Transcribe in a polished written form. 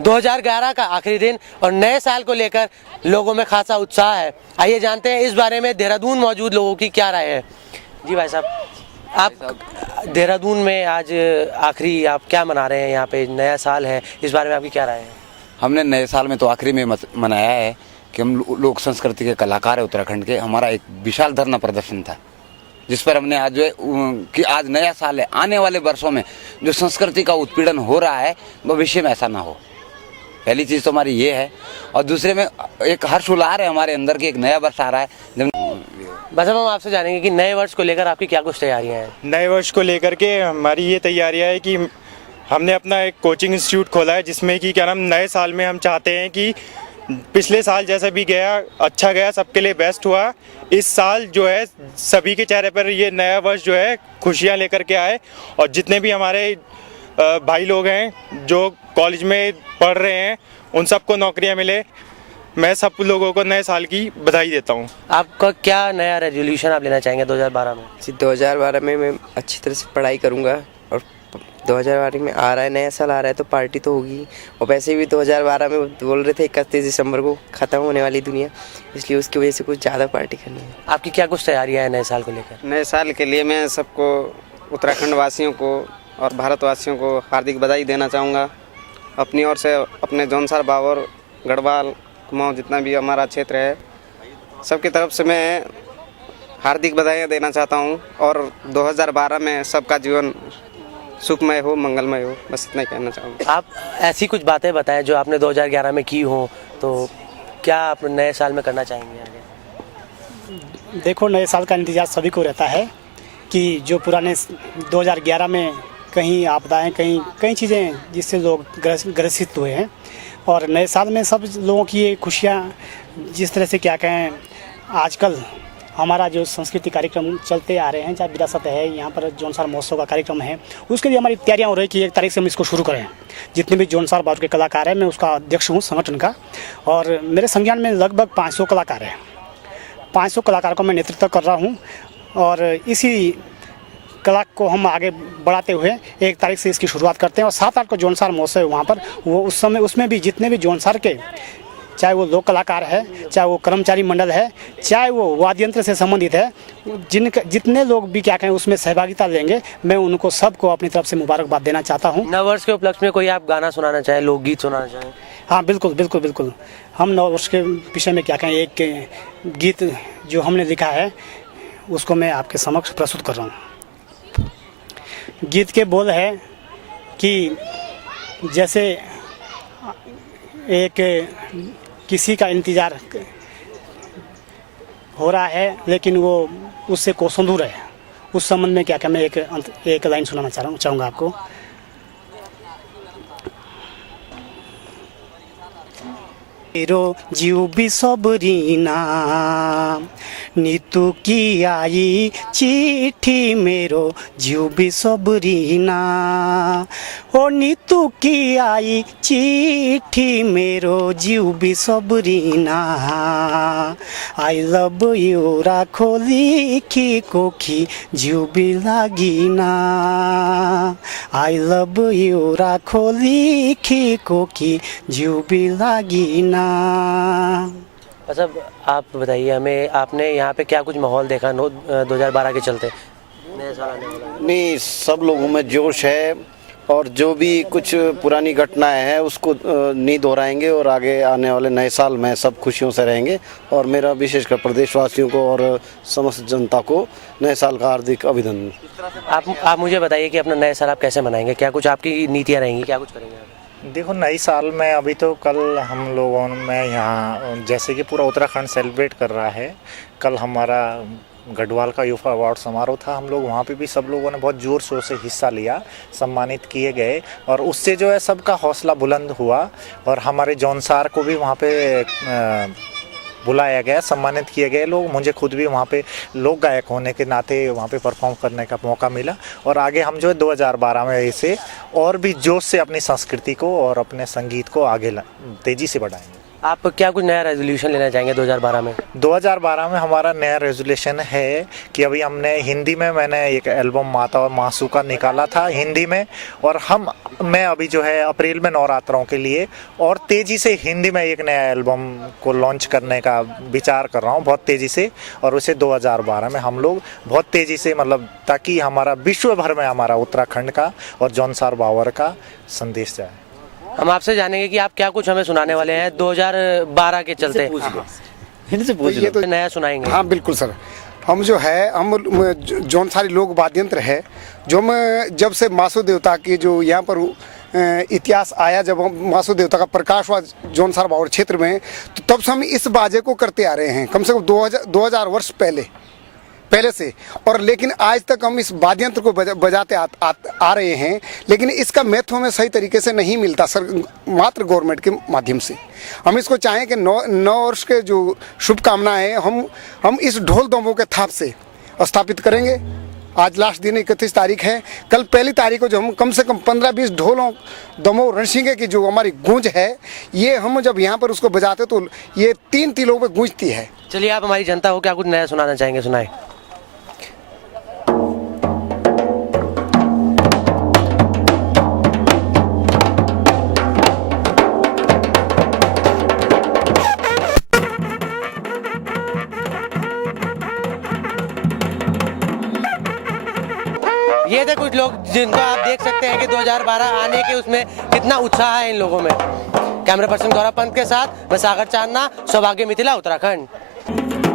2011 का आखिरी दिन और नए साल को लेकर लोगों में खासा उत्साह है। आइए जानते हैं इस बारे में देहरादून मौजूद लोगों की क्या राय है। जी भाई साहब, आप देहरादून में आज आखिरी आप क्या मना रहे हैं? यहाँ पे नया साल है, इस बारे में आपकी क्या राय है? हमने नए साल में तो आखिरी में मनाया है कि हम लोक संस्कृति के कलाकार है उत्तराखंड के। हमारा एक विशाल धरना प्रदर्शन था जिस पर हमने आज जो है कि आज नया साल है, आने वाले वर्षों में जो संस्कृति का उत्पीड़न हो रहा है भविष्य में ऐसा ना हो। पहली चीज़ तो हमारी ये है, और दूसरे में एक हर्ष उल्लास है हमारे अंदर की एक नया वर्ष आ रहा है। बस हम आपसे जानेंगे कि नए वर्ष को लेकर आपकी क्या कुछ तैयारियां हैं? नए वर्ष को लेकर के हमारी ये तैयारियां है कि हमने अपना एक कोचिंग इंस्टीट्यूट खोला है जिसमें कि क्या नाम नए साल में हम चाहते हैं कि पिछले साल जैसा भी गया अच्छा गया, सबके लिए बेस्ट हुआ। इस साल जो है सभी के चेहरे पर ये नया वर्ष जो है खुशियाँ लेकर के आए, और जितने भी हमारे भाई लोग हैं जो कॉलेज में पढ़ रहे हैं उन सबको नौकरियां मिले। मैं सब लोगों को नए साल की बधाई देता हूं। आपका क्या नया रेजोल्यूशन आप लेना चाहेंगे 2012 में? जी 2012 में मैं अच्छी तरह से पढ़ाई करूंगा, और 2012 में आ रहा है, नया साल आ रहा है तो पार्टी तो होगी। और वैसे भी 2012 में बोल रहे थे 31 दिसंबर को ख़त्म होने वाली दुनिया, इसलिए उसकी वजह से कुछ ज़्यादा पार्टी करनी है। आपकी क्या कुछ तैयारियां हैं नए साल को लेकर? नए साल के लिए मैं सबको उत्तराखंड वासियों को और भारतवासियों को हार्दिक बधाई देना चाहूँगा। अपनी ओर से अपने जौनसार, बाबर, गढ़वाल, कुमाऊँ जितना भी हमारा क्षेत्र है सबकी तरफ से मैं हार्दिक बधाइयाँ देना चाहता हूँ, और 2012 में सबका जीवन सुखमय हो, मंगलमय हो, बस इतना ही कहना चाहूँगा। आप ऐसी कुछ बातें बताएं जो आपने 2011 में की हो, तो क्या आप नए साल में करना चाहेंगे आगे? देखो, नए साल का इंतजार सभी को रहता है कि जो पुराने 2011 में कहीं आपदाएं, कई चीज़ें जिससे लोग ग्रसित हुए हैं, और नए साल में सब लोगों की ये खुशियाँ जिस तरह से क्या कहें, आजकल हमारा जो संस्कृति कार्यक्रम चलते आ रहे हैं, चाहे विरासत है, यहाँ पर जौनसार महोत्सव का कार्यक्रम है, उसके लिए हमारी तैयारियाँ हो रही कि 1 तारीख से हम इसको शुरू करें। जितने भी जौनसार बाजू के कलाकार हैं, मैं उसका अध्यक्ष हूँ संगठन का, और मेरे संज्ञान में लगभग 500 कलाकार हैं। 500 कलाकारों का मैं नेतृत्व कर रहा हूँ, और इसी कला को हम आगे बढ़ाते हुए 1 तारीख से इसकी शुरुआत करते हैं। और 7-8 को जौनसार महोत्सव है वहाँ पर, वो उस समय उसमें भी जितने भी जौनसार के, चाहे वो लोक कलाकार है, चाहे वो कर्मचारी मंडल है, चाहे वो वाद्य यंत्र से संबंधित है, जितने लोग भी क्या कहें उसमें सहभागिता लेंगे, मैं उनको सबको अपनी तरफ से मुबारकबाद देना चाहता हूँ। नववर्ष के उपलक्ष्य में कोई आप गाना सुनाना चाहें, लोकगीत सुनाना चाहें? हाँ, बिल्कुल बिल्कुल बिल्कुल। हम नववर्ष के विषय में क्या कहें, एक गीत जो हमने लिखा है उसको मैं आपके समक्ष प्रस्तुत कर रहा हूँ। गीत के बोल है कि जैसे एक किसी का इंतज़ार हो रहा है लेकिन वो उससे कोसों दूर है, उस संबंध में क्या मैं एक लाइन सुनाना चाहूँगा आपको। मेरो जीव बिसबरिना नीतू की आई चिट्ठी, मेरो जीव बिसबरिना, ओ नीतू की आई चिट्ठी, मेरो जीव बिसबरिना, आई लव यू राखो लिखी कोखी जीव बिलागिना, आई लव यू राखो लिखी कोखी जीव बिलागिना। अच्छा, आप बताइए हमें, आपने यहाँ पे क्या कुछ माहौल देखा 2012 के चलते? नया साल आने वाला है। नहीं, सब लोगों में जोश है, और जो भी कुछ पुरानी घटनाएं हैं उसको नहीं दोहराएंगे, और आगे आने वाले नए साल में सब खुशियों से रहेंगे। और मेरा विशेषकर प्रदेशवासियों को और समस्त जनता को नए साल का हार्दिक अभिनंदन। आप मुझे बताइए कि अपना नए साल आप कैसे मनाएंगे? क्या कुछ आपकी नीतियाँ रहेंगी, क्या कुछ करेंगे आप? देखो, नई साल में अभी तो कल हम लोगों में यहाँ जैसे कि पूरा उत्तराखंड सेलिब्रेट कर रहा है, कल हमारा गढ़वाल का यूफा अवार्ड समारोह था। हम लोग वहाँ पे भी सब लोगों ने बहुत ज़ोर शोर से हिस्सा लिया, सम्मानित किए गए, और उससे जो है सबका हौसला बुलंद हुआ, और हमारे जौनसार को भी वहाँ पे बुलाया गया, सम्मानित किए गए लोग। मुझे खुद भी वहाँ पे लोक गायक होने के नाते वहाँ पे परफॉर्म करने का मौका मिला, और आगे हम जो है 2012 में इसे और भी जोश से अपनी संस्कृति को और अपने संगीत को आगे तेज़ी से बढ़ाएंगे। आप क्या कुछ नया रेजोल्यूशन लेना चाहेंगे 2012 में? 2012 में हमारा नया रेजोल्यूशन है कि अभी हमने हिंदी में मैंने एक एल्बम माता और मासू का निकाला था हिंदी में, और मैं अभी जो है अप्रैल में नवरात्रों के लिए और तेज़ी से हिंदी में एक नया एल्बम को लॉन्च करने का विचार कर रहा हूँ बहुत तेज़ी से, और उसे 2012 में हम लोग बहुत तेज़ी से, मतलब ताकि हमारा विश्व भर में हमारा उत्तराखंड का और जौनसार बावर का संदेश जाए। हम आपसे जानेंगे कि आप क्या कुछ हमें सुनाने वाले हैं 2012 के चलते। हिंदी से पूछ ये तो नया सुनाएंगे। हाँ बिल्कुल सर, हम जो है हम जौन सारी लोक वाद्य यंत्र है जो हम जब से मासू देवता की जो यहाँ पर इतिहास आया, जब हम मासू देवता का प्रकाश हुआ जौनसार बावर क्षेत्र में, तो तब से हम इस बाजे को करते आ रहे हैं कम से कम 2000 वर्ष पहले से। और लेकिन आज तक हम इस वाद्य यंत्र को बजाते आ रहे हैं, लेकिन इसका महत्व हमें सही तरीके से नहीं मिलता सर, मात्र गवर्नमेंट के माध्यम से। हम इसको चाहें कि 9 वर्ष के जो शुभकामनाएं हम इस ढोल दमों के थाप से स्थापित करेंगे। आज लास्ट दिन 31 तारीख है, कल 1 तारीख को जो हम कम से कम 15-20 ढोलों दमों रणसिंगे की जो हमारी गूंज है, ये हम जब यहाँ पर उसको बजाते तो ये 3 तिलों में गूंजती है। चलिए, आप हमारी जनता को क्या कुछ नया सुनाना चाहेंगे, सुनाए। ये थे कुछ लोग जिनको आप देख सकते हैं कि 2012 आने के उसमें कितना उत्साह है इन लोगों में। कैमरा पर्सन गौरव पंत के साथ मैं सागर चांदना, सौभाग्य मिथिला, उत्तराखंड।